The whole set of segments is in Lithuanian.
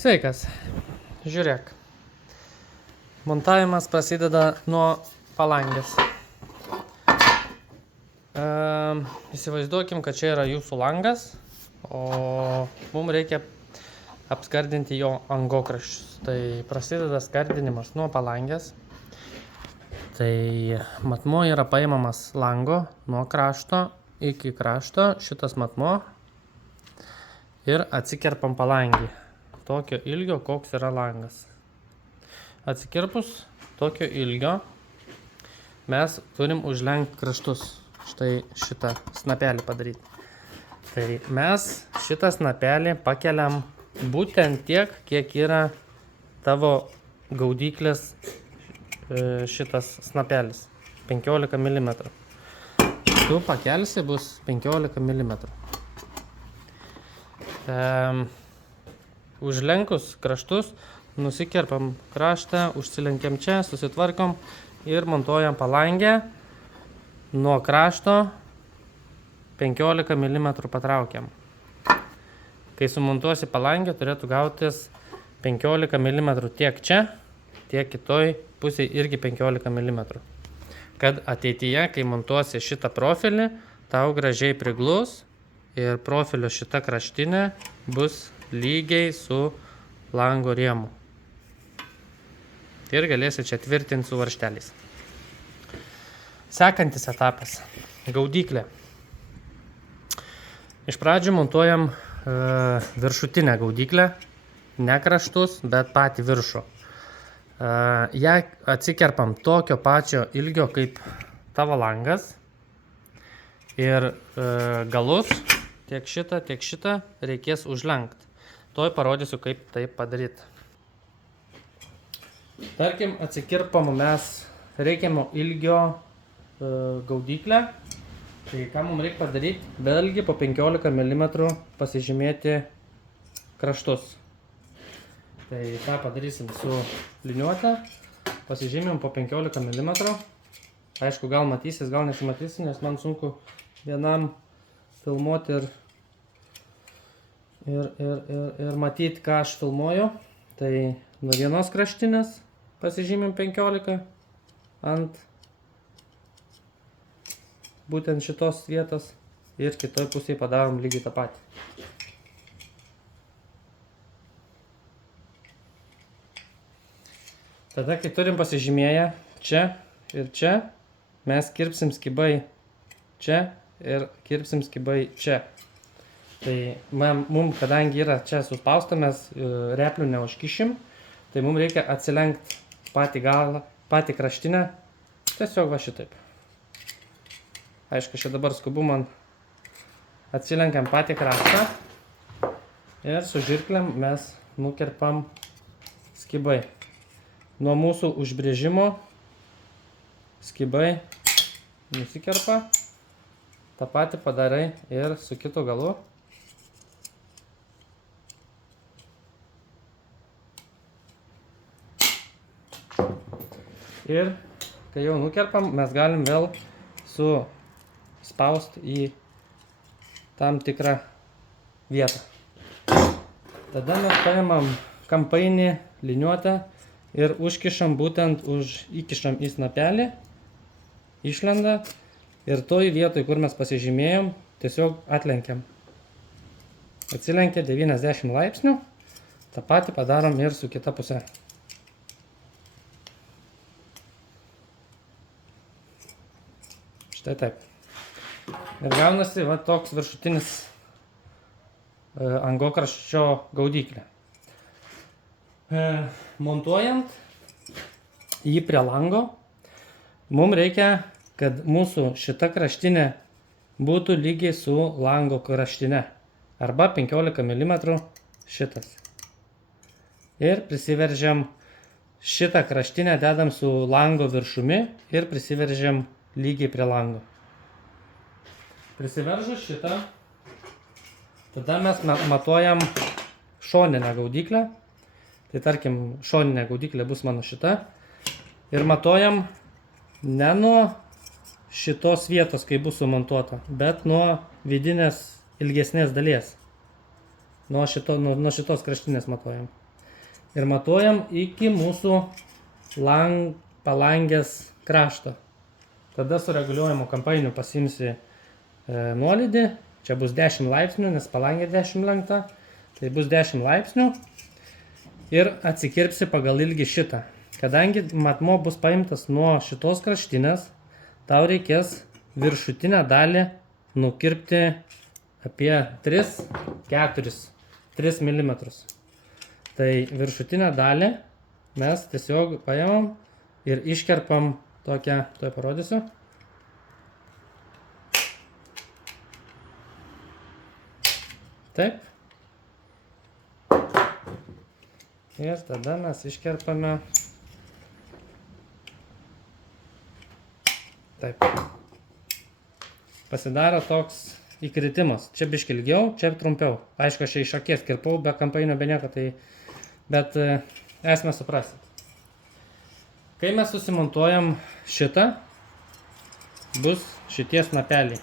Sveikas, žiūrėk. Montavimas prasideda nuo palangės. Įsivaizduokim, kad čia yra jūsų langas, o mums reikia apskardinti jo angokraščius. Tai prasideda skardinimas nuo palangės. Tai matmuo yra paimamas lango nuo krašto iki krašto, šitas matmuo, ir atsikerpam palangį. Tokio ilgio, koks yra langas. Atsikirpus tokio ilgio mes turim užlenkti kraštus. Štai šitą snapelį padaryti. Tai mes šitą snapelį pakeliam būtent tiek, kiek yra tavo gaudyklės šitas snapelis. 15 mm. Tu pakelsi bus 15 mm. Užlenkus kraštus, nusikerpam kraštą, užsilenkiam čia, susitvarkom ir montuojam palangę. Nuo krašto 15 mm patraukiam. Kai sumontuosi palangę, turėtų gautis 15 mm tiek čia, tiek kitoj pusėje irgi 15 mm. Kad ateityje, kai montuosi šitą profilį, tau gražiai priglus ir profilio šita kraštinė bus lygiai su lango rėmu. Ir galėsi čia tvirtinti su varžteliais. Sekantis etapas – gaudyklė. Iš pradžių montuojam viršutinę gaudyklę, ne kraštus, bet patį viršų. Ją atsikerpam tokio pačio ilgio kaip tavo langas. Ir galus, tiek šitą reikės užlenkti. Toj parodysiu, kaip tai padaryti. Tarkim, atsikirpam mes reikiamo ilgio gaudyklę. Tai ką mums reikia padaryti? Vėlgi po 15 mm pasižymėti kraštus. Tai tą padarysim su liniuote. Pasižymėm po 15 mm. Aišku, gal matysis, gal nesimatysis, nes man sunku vienam filmuoti ir matyti, ką aš filmuoju. Tai nuo vienos kraštinės pasižymim 15 ant būtent šitos vietos ir kitoj pusėje padarom lygiai tą patį. Tada, kai turim pasižymėję čia ir čia, mes kirpsim skibai čia ir kirpsim skibai čia. Tai mums, kadangi yra čia suspausta, mes replių neužkišim, tai mums reikia atsilenkti patį galą, patį kraštinę, tiesiog va šitaip. Aišku, čia dabar skubu man atsilenkiam patį kraštą ir su žirklėm mes nukerpam skibai. Nuo mūsų užbrėžimo skibai nusikerpa, tą patį padarai ir su kitu galu. Ir kai jau nukerpam, mes galim vėl suspausti į tam tikrą vietą. Tada mes paimam kampainį, liniuotę ir užkišam būtent įkišam į snapelį, išlenda ir toj vietoj, kur mes pasižymėjom, tiesiog atlenkiam. Atsilenkia 90 laipsnių, tą patį padarom ir su kita pusė. Štai taip. Ir gaunasi va toks viršutinis angokraščio gaudyklė. Montuojant jį prie lango, mums reikia, kad mūsų šita kraštinė būtų lygiai su lango kraštinė. Arba 15 mm šitas. Ir prisiveržiam šitą kraštinę, dedam su lango viršumi ir prisiveržiam lygiai prie lango. Prisiveržus šitą, tada mes matuojam šoninę gaudyklę. Tai tarkim, šoninė gaudyklė bus mano šita. Ir matuojam ne nuo šitos vietos, kai bus sumontuota, bet nuo vidinės ilgesnės dalies. Nuo šitos kraštinės matuojam. ir matuojam iki mūsų palangės krašto. Tada su reguliuojamu kampainiu pasimsi nuolydį. Čia bus 10 laipsnių, nes palangė 10 lenkta. Tai bus 10 laipsnių. Ir atsikirpsi pagal ilgį šitą. Kadangi matmuo bus paimtas nuo šitos kraštinės, tau reikės viršutinę dalį nukirpti apie 3 mm. Tai viršutinę dalį mes tiesiog paimam ir iškerpam tokią, tuoj parodysiu. Taip. Ir tada mes iškerpame. Taip. Pasidaro toks įkritimas. Čia biškį ilgiau, čia trumpiau. Aišku, aš čia iš akies kirpau, be kampainio, be nieko, tai... Bet esmę suprasit. Kai mes susimontuojam šitą, bus šitie snapeliai.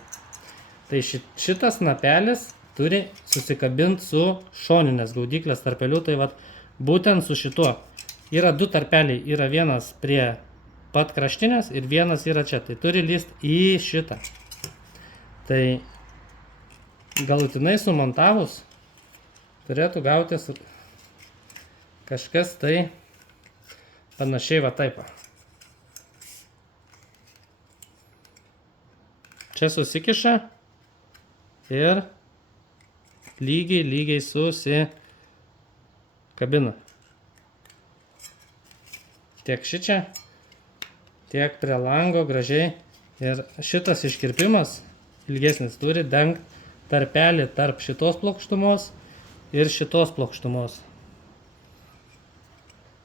Tai šitas snapelis turi susikabinti su šoninės gaudyklės tarpeliu, tai vat būtent su šituo. Yra du tarpeliai, yra vienas prie pat kraštinės ir vienas yra čia, tai turi lyst į šitą. Tai galutinai sumontavus turėtų gautis kažkas tai panašiai va taip. Čia susikiša ir lygiai susikabina. Tiek šičia, tiek prie lango gražiai. Ir šitas iškirpimas ilgesnis turi dengti tarpelį tarp šitos plokštumos ir šitos plokštumos.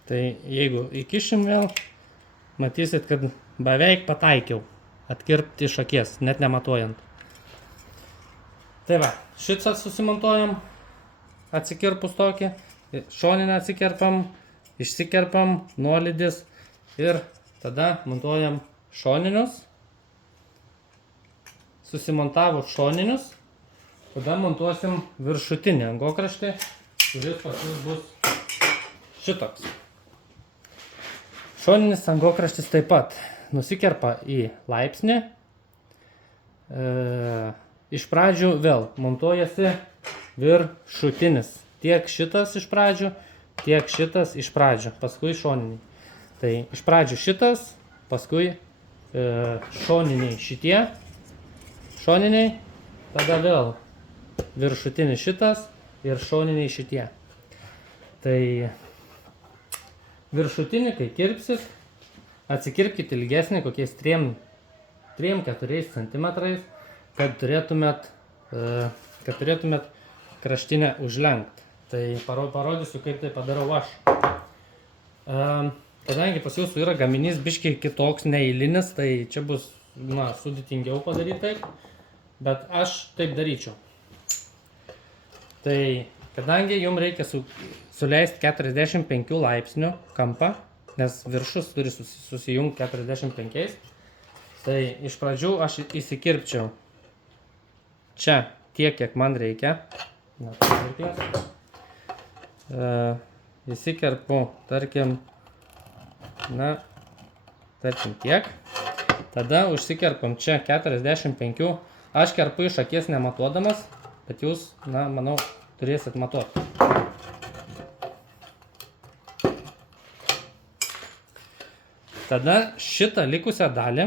Tai jeigu įkišim vėl, matysit, kad beveik pataikiau atkirpti iš akies, net nematuojant. Tai va, šitą susimontuojam, atsikirpus tokį, šoninę atsikerpam, išsikerpam, nuolydis ir tada montuojam šoninius. Susimontavus šoninius, tada montuosim viršutinį angokraštį, kuris pas mus bus šitoks. Šoninis angokraštis taip pat nusikerpa į laipsnį. Iš pradžių vėl montuojasi viršutinis. Tiek šitas iš pradžių, tiek šitas iš pradžių, paskui šoniniai. Tai iš pradžių šitas, paskui šoniniai šitie, šoniniai, tada vėl viršutinis šitas ir šoniniai šitie. Tai viršutinį, kai kirpsit, atsikirpkit ilgesnį, kokiais 3-4 cm, kad turėtumėt kraštinę užlenkt. Tai parodysiu, kaip tai padarau aš. Kadangi pas jūsų yra gaminys biškiai kitoks, neeilinis, tai čia bus sudėtingiau padaryti taip, bet aš taip daryčiau. Tai kadangi jums reikia suleisti 45 laipsnių kampą, nes viršus turi susijungti 45, tai iš pradžių aš įsikirpčiau čia tiek, kiek man reikia. Įsikerpu, tarkim tiek. Tada užsikerpam čia 45. Aš kerpu iš akies nematuodamas, bet jūs, manau, turėsit matuoti. Tada šitą likusią dalį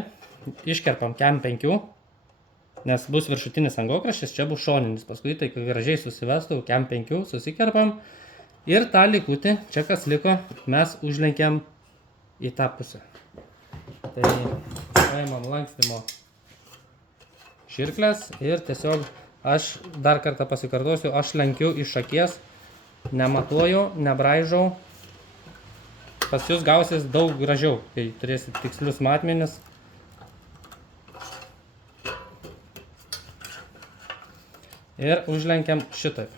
iškerpam kem 5, nes bus viršutinis angokraštis, čia bus šoninis. Paskui tai gražiai susivestų, kem 5 susikerpam ir tą likutį, čia kas liko, mes užlenkiam į tą pusę. Tai paimam lankstymo žirkles ir tiesiog aš dar kartą pasikartosiu, aš lenkiu iš akies, nematuoju, nebraižau. Pas jūs gausis daug gražiau, kai turėsit tikslius matmenis. Ir užlenkiam šitaip.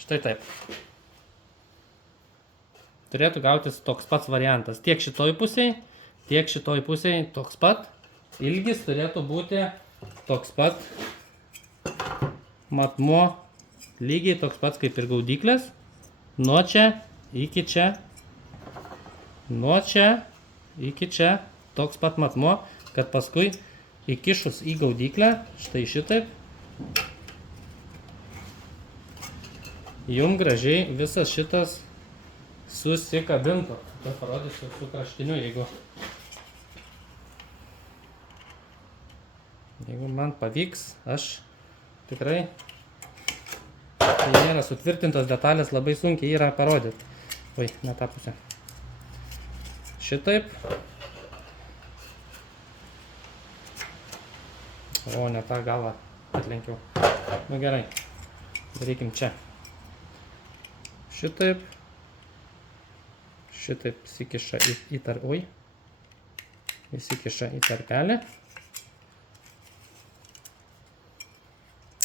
Štai taip. Turėtų gautis toks pats variantas. Tiek šitoj pusėj, tiek šitoj pusėj toks pat. Ilgis turėtų būti toks pat matmuo lygiai toks pats kaip ir gaudyklės. Nuo čia iki čia. Nuo čia iki čia. Toks pat matmuo, kad paskui įkišus į gaudyklę, štai šitaip, jum gražiai visas šitas susikabintų. Tai parodysiu su kraštiniu, jeigu man pavyks, aš tikrai, tai nėra sutvirtintos detalės, labai sunkiai yra parodyti. Oi, ne tą pusę. Šitaip. O, ne tą galą atlenkiau. Nu gerai, darykim čia. Šitaip. Šitaip įsikiša į tarpelį.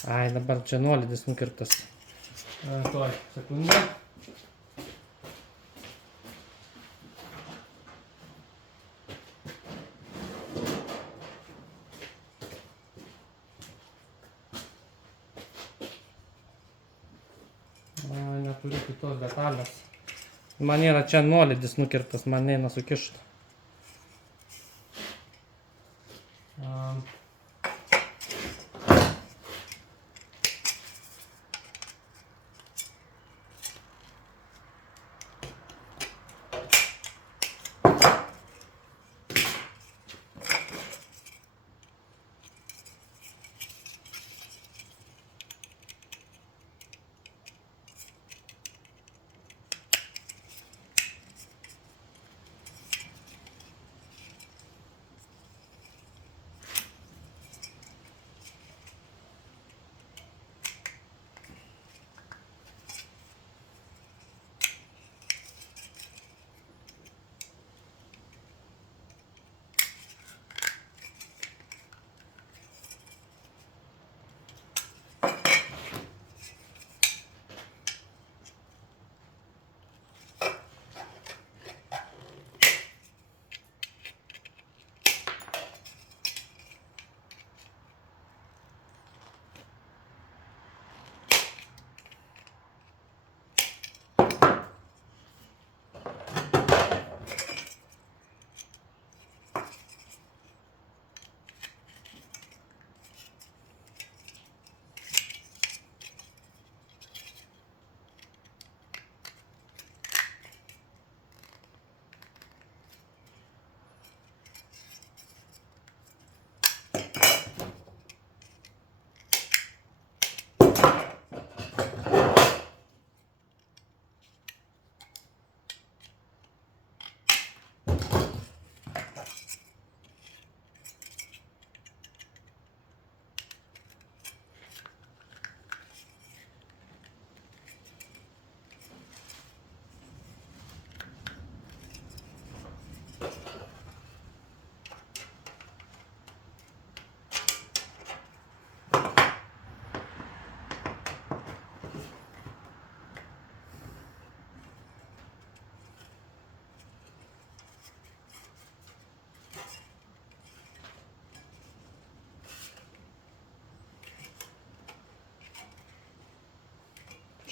Ai, dabar čia nuolydis nukirptas. Tuoj, sekundę. Neturiu kitos detalės. Man yra čia nuolydis nukirptas, man neina sukišti.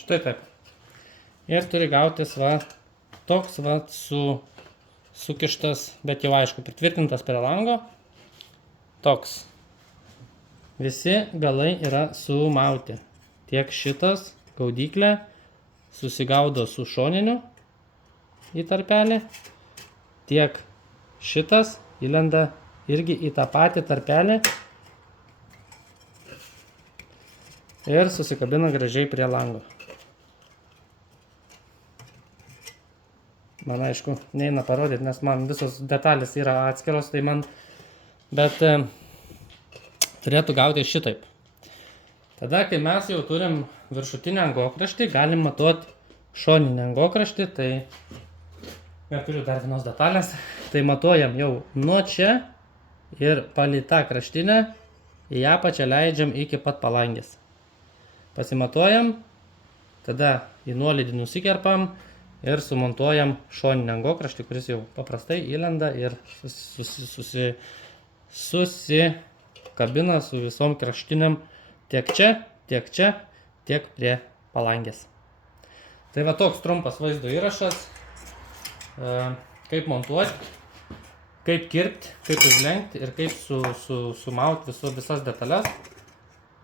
Štai taip. Ir turi gautis toks sukištas, bet jau aišku, pritvirtintas prie lango. Toks. Visi galai yra sumauti. Tiek šitas gaudyklė susigaudo su šoniniu į tarpelį. Tiek šitas įlenda irgi į tą patį tarpelį. Ir susikabina gražiai prie lango. Man aišku, neina parodyti, nes man visos detalės yra atskiros, tai man, bet turėtų gauti šitaip. Tada, kai mes jau turim viršutinę angokraštį, galim matuoti šoninį angokraštį, tai neturiu dar vienos detalės, tai matuojam jau nuo čia ir palei tą kraštinę, į apačią leidžiam iki pat palangės. Pasimatuojam, tada į nuolydį nusikerpam ir sumontuojam šoninį angokraštį, kuris jau paprastai įlenda ir susikabina su visom kraštiniam tiek čia, tiek čia, tiek prie palangės. Tai va toks trumpas vaizdo įrašas, kaip montuoti, kaip kirpti, kaip užlenkti ir kaip sumauti visas detalės.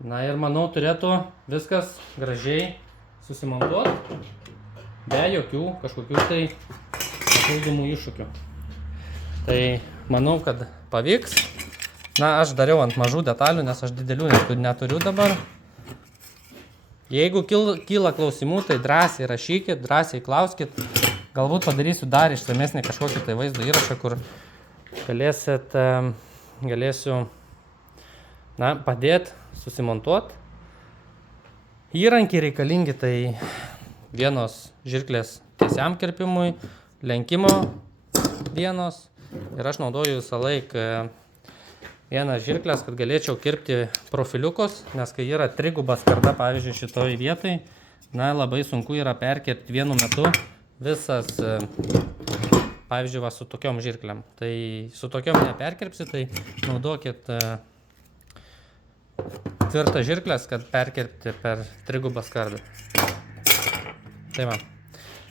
Na ir manau, turėtų viskas gražiai susimontuoti, be jokių kažkokių tai papildomų iššūkių. Tai manau, kad pavyks. Na, aš dariau ant mažų detalių, nes aš didelių neturiu dabar. Jeigu kyla klausimų, tai drąsiai rašykit, drąsiai klauskit. Galbūt padarysiu dar išsamesnį kažkokį tai vaizdo įrašą, kur galėsiu padėti susimontuoti. Įrankiai reikalingi, tai vienos žirklės tiesiam kirpimui, lenkimo vienos. Ir aš naudoju visą laiką vienas žirklės, kad galėčiau kirpti profiliukus, nes kai yra trigubas skarda, pavyzdžiui, šitoj vietai, labai sunku yra perkirpti vienu metu visas, pavyzdžiui, va, su tokiom žirklėm. Tai su tokiom neperkirpsi, tai naudokit tvirtas žirklės, kad perkirpti per trigubą skardą. Tai va,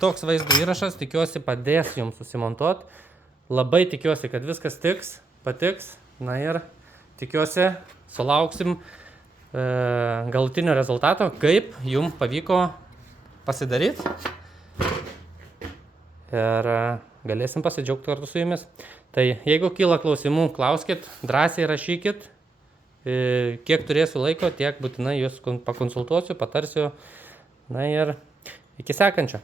toks vaizdo įrašas, tikiuosi padės jums susimontuoti. Labai tikiuosi, kad viskas patiks. Na ir tikiuosi sulauksim galutinio rezultato, kaip jums pavyko pasidaryti. Ir galėsim pasidžiaugti kartu su jumis. Tai jeigu kyla klausimų, klauskit, drąsiai rašykit. Kiek turėsiu laiko, tiek būtinai jūs pakonsultuosiu, patarsiu. Na ir iki sekančio.